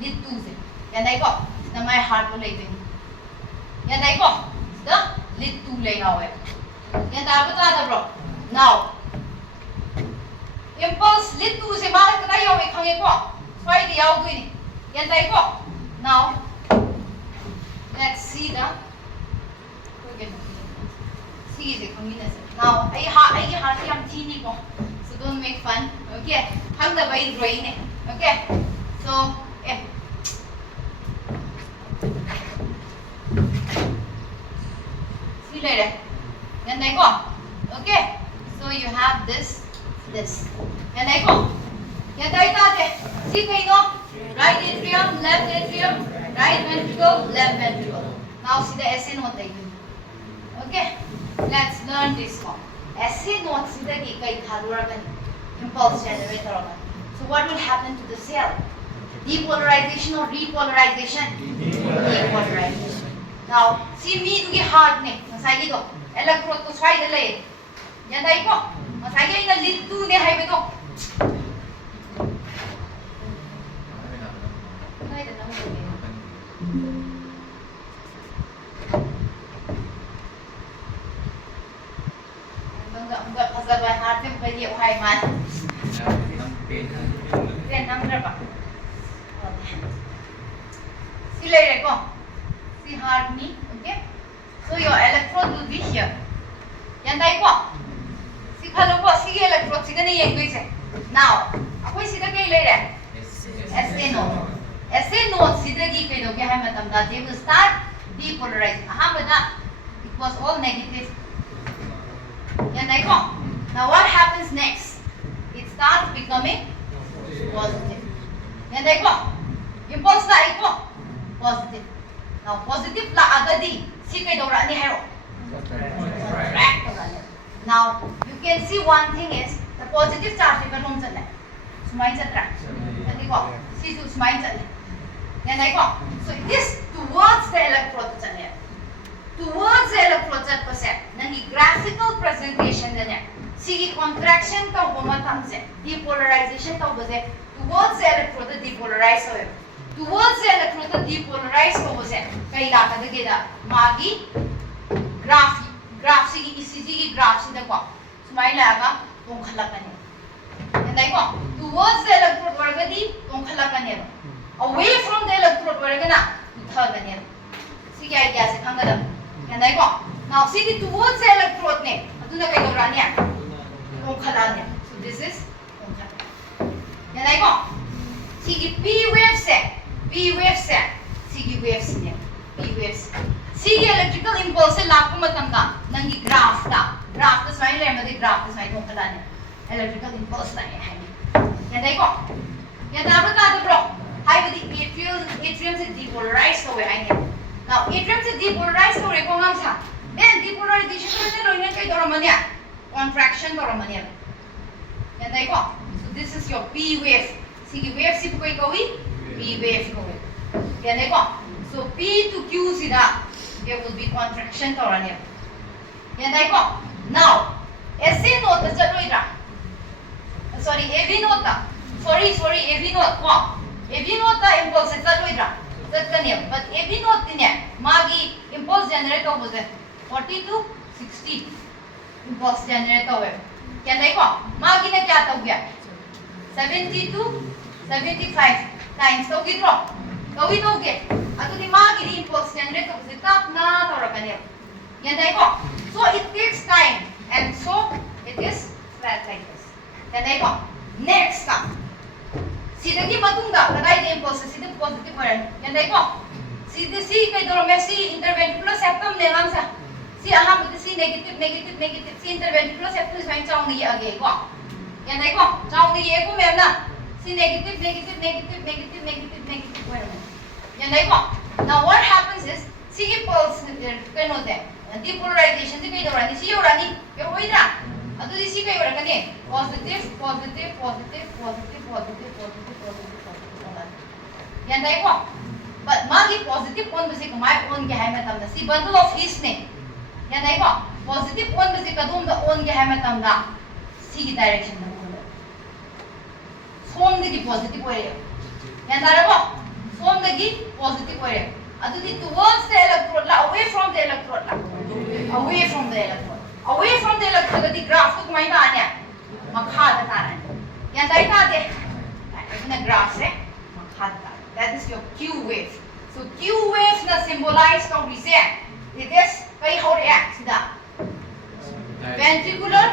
lead 2 se yani ko na my heart ko lei bin yani ko the lead 2 lei yawe yan ta bata da bro now impulse lead 2 se ma ka yawe khange ko swai da yaw dui ni yan ta ko now let's see the see the community now ai heart yam tini ko so don't make fun okay hang da bai drawing ne okay so see later yan dai ko okay so you have this yan dai ko yan dai ta de see kai no right atrium left atrium right ventricle left ventricle now see the SA note dai okay let's learn this one SA note sida ki kai thalura kan impulse generator on so what will happen to the cell depolarization or repolarization depolarization now see me to get heart ne masai gi do electrode ko swai de le yan dai ko masai gi na lead 2 ne hai be do nai da na enggak kasaban hati bagi uhai man then number ba sila ko si heart ni okay so your electrode will be here yan dai ko si khalo ko si electrode si gani yang se now akoi sida kai le re SA node sida gi kai do ke hai matam da they will start depolarizing ahamada it was all negative yan dai ko now what happens next it starts becoming positive yan dai ko impulse la iko positive now positive la agadi si kai do ra ni hero now you can see one thing is the positive charge ka rom chala sumai chatra yan dai ko si su sumai chala yan dai ko so this towards the electrode chala towards the electrode percent nangi graphical presentation danya sigi contraction ta homa tamse depolarization ta bose towards the electrode depolarize hoye towards the electrode depolarize ko bose kai la ka de da magi graph ꯁꯤꯒꯤ ECG ꯒꯤ graph ꯁꯤꯗꯀꯣ ꯁꯨꯃꯥꯏꯅ ꯂꯥꯛꯑꯒ ꯇꯣꯡꯈꯠꯂꯛꯀꯅꯤ ꯌꯥꯅꯩꯀꯣ towards the electrode ꯑꯣꯏꯔꯒꯗꯤ ꯇꯣꯡꯈꯠꯂꯛꯀꯅꯦꯕ away from the electrode ꯑꯣꯏꯔꯒꯅ ꯄꯨꯊꯒꯅꯦꯕ ꯁꯤꯒꯤ ꯑꯥꯏꯗꯤꯌꯥꯁꯦ ꯈꯪꯒꯗꯕ ꯌꯥꯅꯩꯀꯣ now sidi towards the electrode ne aduna kaidorani tongkhalani so this is tongkhat yanai ko sigi p wave se sigi waves ne p waves sigi electrical impulse se lakpa matamda nangi graph ta sai le amadi graph ta sai tongkhalani electrical impulse na hai yanai ko yana ba bro hai budi atrium se depolarized howe hai ne now atrium se depolarized howe ko ngam sa then depolarization se loina kai doramania contraction doramania yanai ko so this is your p wave sigi wave si koi kawi p wave kawi yanai ko so p to q sida there will be contraction dorania yanai ko now sa note ta chaloidra sorry av note ta sorry av note ko av note ta impulse chaloidra chatkani but av note ne magi impulse generate hobo 40 to 60 impulse generate howe yanai ko magi na kya tau gya 70 to 75 times to gitro kawi to ge atu ni magi ni impulse generate hobo se tap na torakani yanai ko so it takes time and so it is flat like this yanai ko next ka sidagi matungda kadai de impulse sida positive horan yanai ko sida si kai doro messi interventricular septum ne ngamsa si aham si negative si interventricular septum is fine chong ni age ko yanai ko chong ni ye ko mem na si negative horan yanai ko now what happens is si impulse kano de depolarization si kai doro ni si yorani yo hoida adu si kai horakani positive yanai ko but magi positive on base kamai on ge hai matam da si bundle of his ne yanai ko positive on base kadum da on ge hai matam da si gi direction da on som de gi positive hoye yanai ko som de gi positive hoye adu di towards the electrode la away from the electrode di graph ko mai da anya makha da ta ne yanai ta de na graph se makha da that is your q wave so q wave na symbolize how we say it is kai how react sida ventricular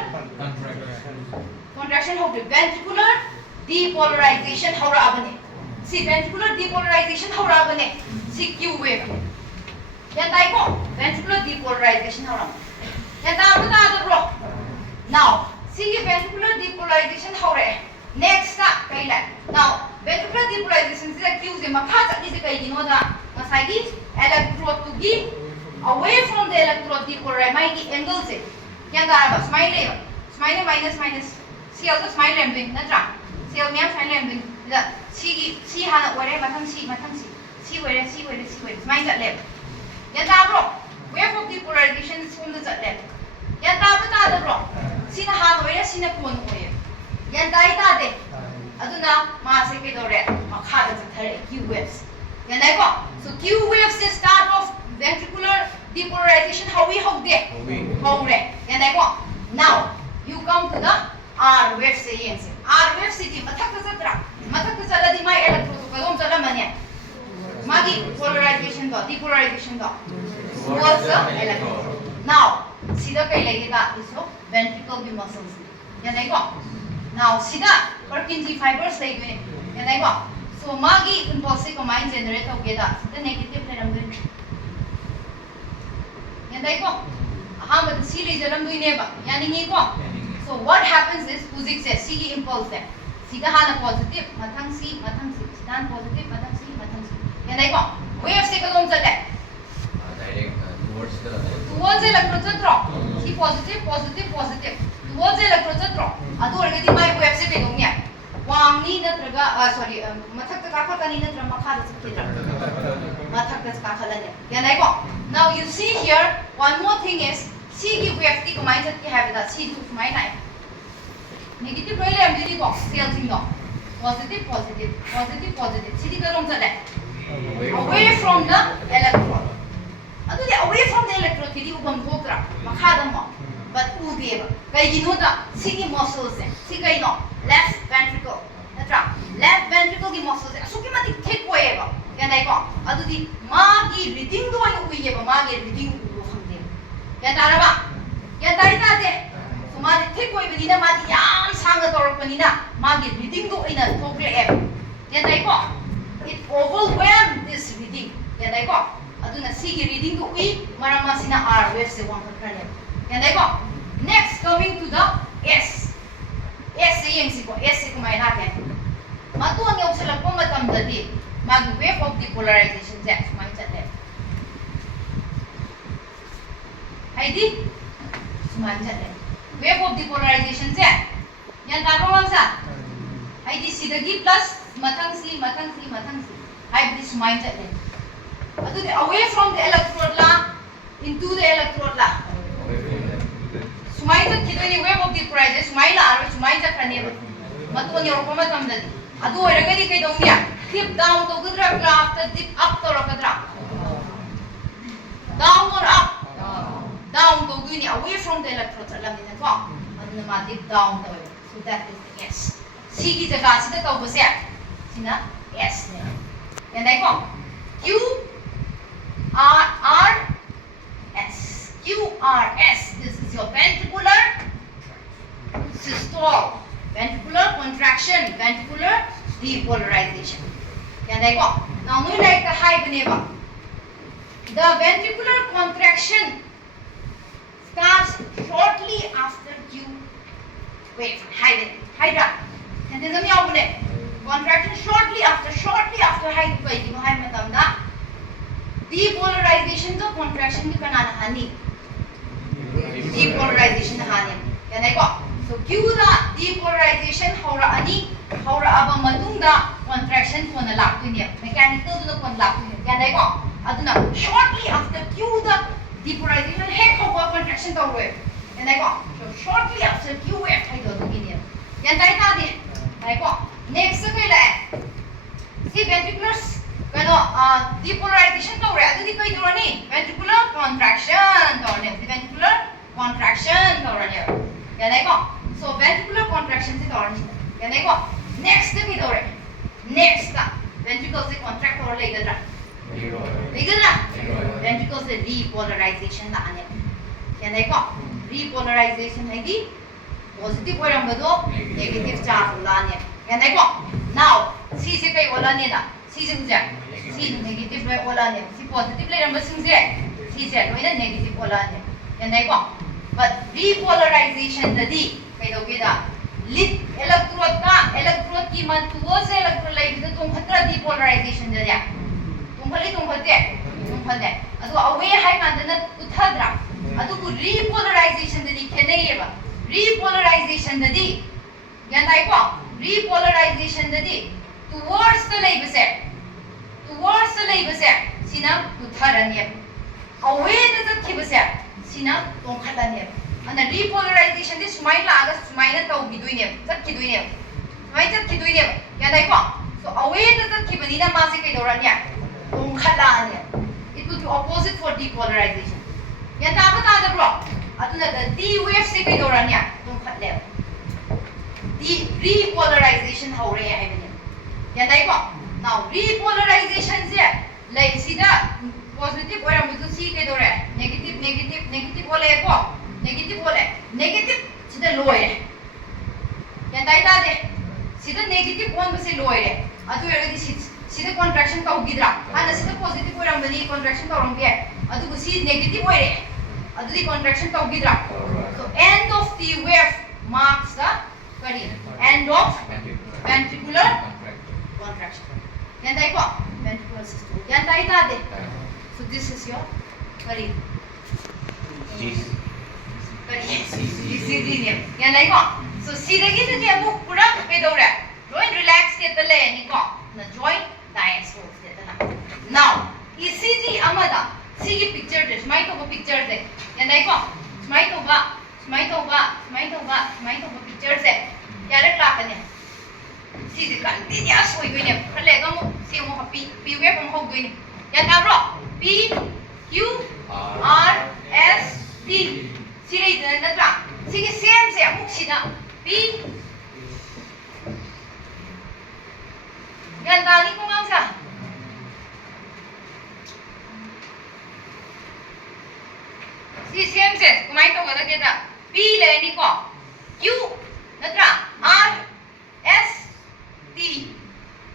contraction how the ventricular depolarization how ra bane see ventricular depolarization how ra bane see q wave yan dai ko ventricular depolarization how ra yan ta bro now see ventricular depolarization how ra next ka kai la now ventricular depolarization is a Q se makha chakni se kai dino da masai gi electrode to gi away from the electrode depolarize mai gi angle se kya ga ba smile minus cl to smile lambing na tra cl myam smile lambing da si hana ore mathang si ore smile chat lab ya ta bro wave of depolarization is from the chat lab ya ta bro si na hana ore si na kon ore ya dai ta de aduna ma se ke dore makha da thare q waves yanai ko so q waves is start of ventricular depolarization how we how de yanai ko now you come to the r wave se yen se r wave se di mathak ta di mai electrode ko dom chala mania magi polarization do depolarization do towards the electrode now sida kai lagi da iso ventricle bi muscles yanai ko now sida Purkinje fibers like me yanai ko so magi impulse ko mind generate hoge da the negative leram din yanai ko aham si le jaram duine ba yani ni ko so what happens is physics says si impulse hai sida hana positive mathang si sidan positive mathang si yanai ko wave se kadom chale direct towards electrode chatro si positive towards electrode chatro adu orgadi mai wave se kadom ya wang ni natraga sorry mathak ta ka kani natra makha da chakira mathak ta ka khalane yanai ko now you see here one more thing is si ki wave ti ko mai chat ki have da si to mai nai negative role am dili ko cell thing no positive si di karom chale away from the electrode adu away from the electrode ki di ubam thokra makadamo but udeba kaigino da sigi muscles si kaino left ventricle natra left ventricle gi muscles asuki mati thick wayeba yanai ko adudi magi reading do ayu uyeba magi reading do hamde yantaraba yantai ta de sumadi thick way benina madi yam sanga torpanina magi reading do ina thokle yanai ko it overwhelmed this reading yanai ko aduna sigi reading do ui maramasina r wave se one khane yanai ko next coming to the s s se yeng si ko s se kumai na ke matu ang yausalak ko matam dadi mag wave of depolarization je kumai chatle haidi kumai chatle wave of depolarization je yan ta ro sa haidi sidagi plus matang si haidi kumai chatle adu away from the electrode la into the electrode la sumai ta kidoni wave of depolarization sumai la aro sumai ta khane matu ang yoro ko matam dadi adu oragadi kai dongya dip down to gudra after dip up to rakadra down or up down to guni away from the electrode alam ni ko aduna ma dip down to so that is the s c ki jaga sida to bose sina s ne yan dai ko q r s q r s this is your ventricular systole ventricular contraction ventricular depolarization yanai ko now we like the high beneba the ventricular contraction starts shortly after q wave hydra and then the yaune contraction shortly after high pai ki hai matam da depolarization to contraction ki kanana hani depolarization hani yanai ko so q da depolarization haura aba matung da contraction ko na laktuine mechanical do kon laktuine yanai ko aduna shortly after q da depolarization heck of contraction to wave yanai ko so shortly after q wave hai do gini yanai ta de ai ko next kai la si ventriculars kano depolarization to re adu di kai do ni ventricular contraction to ne ventricular contraction to re yanai ko so ventricular contraction se to ni yanai ko next kai do re next ventricle se contract ho legadra ventricle se depolarization la ane yanai ko repolarization hai di positive oirambado negative charge la ane yanai ko now c se kai ola ne da c se buja c negative vai ola ne c positive leiramba sing se c se loina negative ola ne yanai ko but repolarization da di kai do ge da lit electrode ki man towards electrolyte da tum khatra depolarization da ya tum phale adu away hai kan da uthadra adu ku repolarization da di khenai ba repolarization da di yanai ko repolarization da di towards the labor set sina utharani away da khibase sina tum khalani and repolarization di sumai la aga sumai na tau biduine sakkiduine sumai sakkiduine yanai ko so away da khibani na ma se kai dorania tum khalani it will be opposite for depolarization yata bata da bro aduna the d wave se kai dorania tum khatle the repolarization how re hai bani yanai ko now repolarization je lai sida positive oram bidu c kai dore negative ole ko negative sida low re yanai ta de sida negative one se low re adu eradi sida contraction ka ugidra ana sida positive oram bani contraction ka rom ge adu si negative oi re adu di contraction ka ugidra so end of the wave marks the end of ventricular contraction yanai ko ventricular system yanai ta de so this is your ECG ne yanai ko so sidagi de amuk pura pe dore joint relax ke tale ni ko na joint diastole ke tala now ECG amada sigi picture de smai to picture de yanai ko smai to ba picture se yare clock ne sigi continuous hoi goi ne khale ga mu se mo p wave mo hoi goi ne ya ta bro p q r s t Si same sense. Kumain to kada kita. P le ni ko. Q natra R S T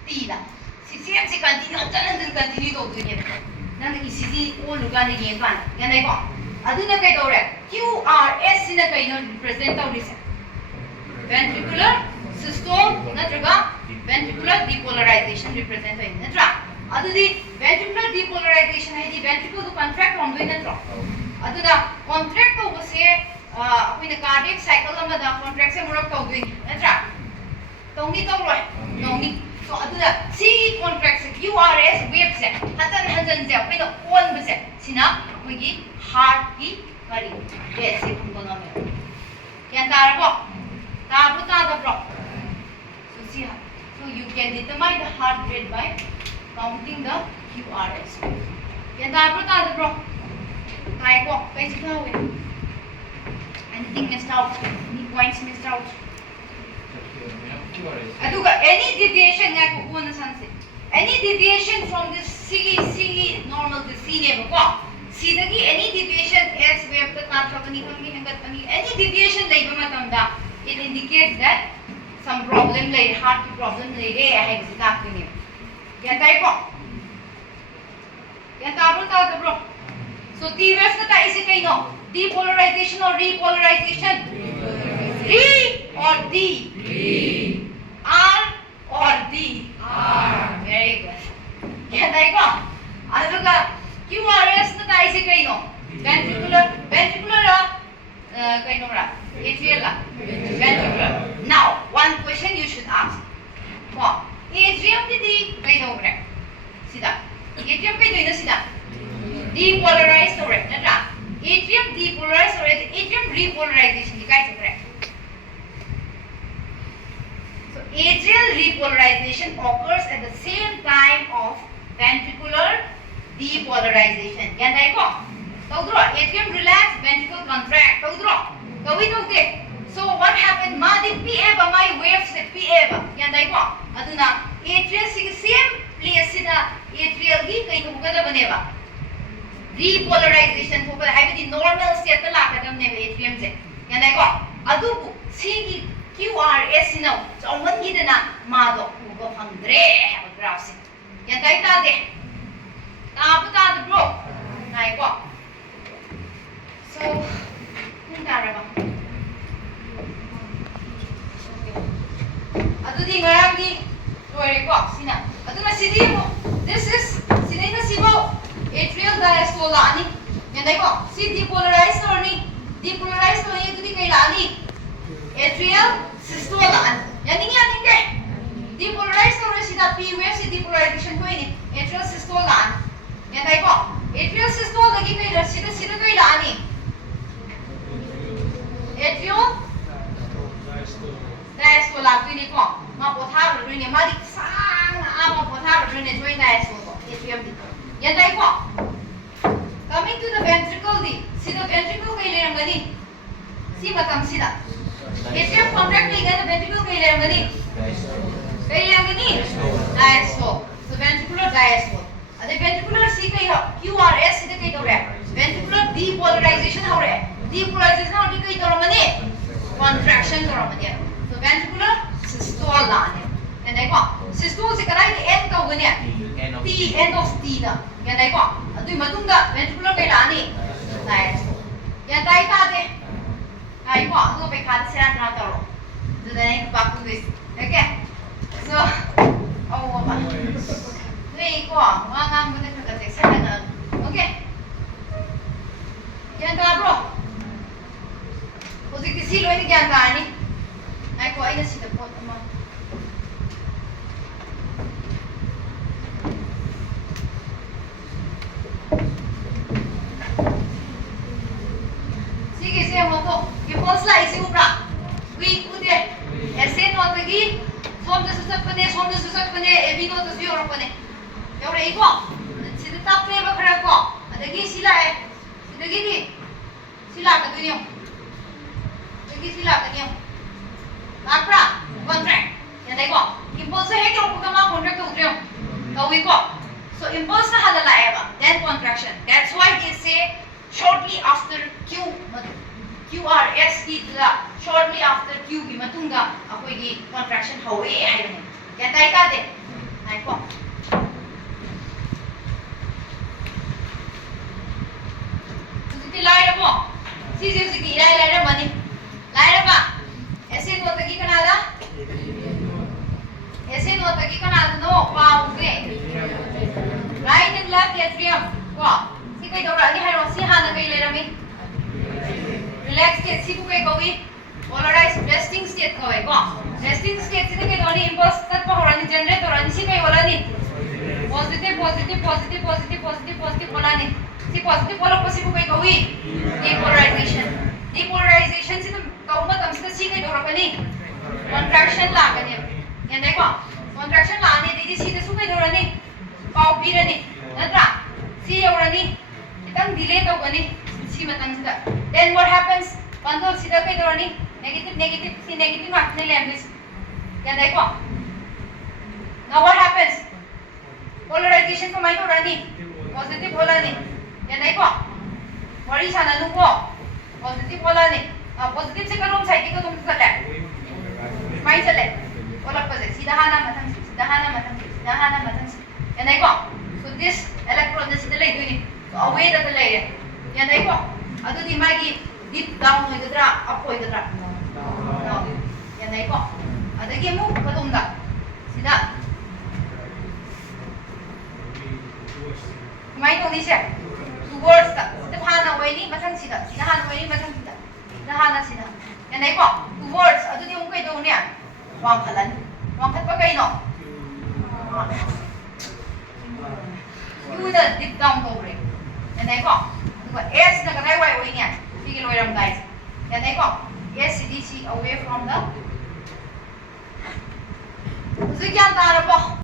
T la. Si same se continue jalan continue to tu ni. Nang isi si all lugar ni game kan. Yan dai ko. Adu na kay do re. Q R S na kay no represent to this. Ventricular systole natraga ventricular depolarization represent to natra. Adu di ventricular depolarization hai di ventricle to contract on do natra. Aduna contract to se apina cardiac cycle amada contract se murok to do natra. Tongni to roi. Tongni. So aduna C contract se QRS wave se hajan se apina on ba se sina apigi heart ki kari. Yes se phungona me. Yan tar ko. Ta da bro. So see so you can determine the heart rate by counting the QRS. Yan tar da bro. Kai ko kai chi khawe. Anything missed out? Any points missed out? Aduga any deviation nga ko una sanse. Any deviation from this C normal the C level ko. C dagi any deviation S wave the ka thakani kami hangat pani any deviation lai ba matamda it indicates that some problem lai heart problem lai re hai bisita kini. Yan tai ko. Yan ta bro. So T wave na ta isi kay no. Depolarization or repolarization? Re or D? Re. R or D? R. Very good. Yan tayo ko. Ano ka? QRS na tayo si kay no? Ventricular kay no ra? Atrial la? Ventricular. Now, one question you should ask. Mo, atrium di kay no ra? Sida. Atrium kay no sida. Depolarized or natra? Atrium depolarized or atrium repolarization di kay correct. So atrial repolarization occurs at the same time of ventricular depolarization. Yan tayo ko. Tawdro, atrium relax, ventricle contract. Tawdro. Tawid okay. So what happened? Madi PA ba may waves sa PA ba? Yan tayo ko. Aduna atrial same place sida atrial gi kay kumukada ba neba? Repolarization ko pala habi di normal state na lakadam neba atrium se. Yan tayo ko. Adubu sige QRS sinaw. So ang manhida na mado ugo hangdre have a graph. Yan tayo tade. Tado bro. Tayo ko. So, yung tara ba? Ato di ngarang di Rory ko. Sina. Ato na sidi mo. This is sinay na sibo. Atrial diastole ani. Yan tayo ko. Si depolarized or ni. Depolarized or ni ito di kay lani. Atrial systole ani. Yan hindi. Depolarized or sida P wave si depolarization ko ini. Atrial systole ani. Yan tayo ko. Atrial systole lagi kay sida kay lani. Atrial diastole ako ini ko. Mapotha ro ni madi sang na mapotha ro ni join diastole ko. Atrium dito. Yan tayo ko. Coming to the ventricle di. Sida ventricle kay lerang gani. Si matam sida. Atrium contract kay gani ventricle kay lerang gani. Kay lerang gani. Diastole. So ventricular diastole. Ade ventricular C kay QRS sida kay dore. Ventricular depolarization hore. Depolarization hore kay dore mani. Contraction dore mani. So ventricular systole la ne. Yan tayo ko. Systole si karay ni end ka gani. T end of T na. Yan tayo ko. Adoy matungga ventricular kay lani. Diastole. Yan tayo tate. Tayo ko. Ano pa kada sila trataro. So then I back to this. Okay. So, oh ba. Hey ko, mga mo na kasi sa na. Okay. Yan ta bro. Kasi silo ini yan ta ni. Ay ko ay na sila po mo. Sige, siya mo to. Impulse la isi ubra. Ui, kude. Ese no tagi. Som susat pane, ebi no to zero pane. Yore iko. Sida tap pe ba khara ko. Adagi sila sida gini. Sila ka dunyo. Dagi sila ka dunyo. Lakra, contract. Yan dai ko. Impulse hai ko ko ma contract ko udryo. Tawi ko. So impulse na halala eba. Then contraction. That's why they say shortly after Q QRS की shortly after Q की matungga akoi की contraction hawe hai ne ya tai ta de hai ko ti lai ra ko si ki lai ra mani lai ra ba ऐसे note की कना दा ऐसे note की कना नो पाउ के राइट एंड लेफ्ट एट्रियम को सी कई दौरा नि हाइरो सी हाना कई ले रमी रिलैक्स स्टेट सी बुके कोई पोलराइज रेस्टिंग स्टेट कोई को रेस्टिंग स्टेट से कई दोनी इंपल्स तक पहोरानी जनरेट होरानी सी कई होलानी positive positive positive positive positive positive होलानी सी पॉजिटिव होलो को सी बुके कोई डिपोलराइजेशन डिपोलराइजेशन से कौमा तमसे सी कई दोरा कनी contraction लागने yan dai ko contraction laani dei si da su kai dorani pau pirani natra si yorani kitang delay to gani si matang sida then what happens bundle sida kai dorani negative negative si negative mark ne le this yan dai ko now what happens polarization ko mai dorani positive holani yan dai ko wari sana nu ko positive holani positive se karom side ko tum sala mai chale olak pase sida hana matang yan dai ko so this electron na sida lay duni so away da lay yan dai ko adu di magi deep down hoy gadra up hoy gadra yan dai ko adagi mo patung da sida mai to ni siya towards da sida hana way ni matang sida hana way ni matang sida hana sida yan dai ko towards adu di mo kay do niya wang khalan wang khat pa kay no you the deep down to break yan dai ko s na kadai way way niya sige lo ram guys yan dai ko s cdc away from the so kya ta ra po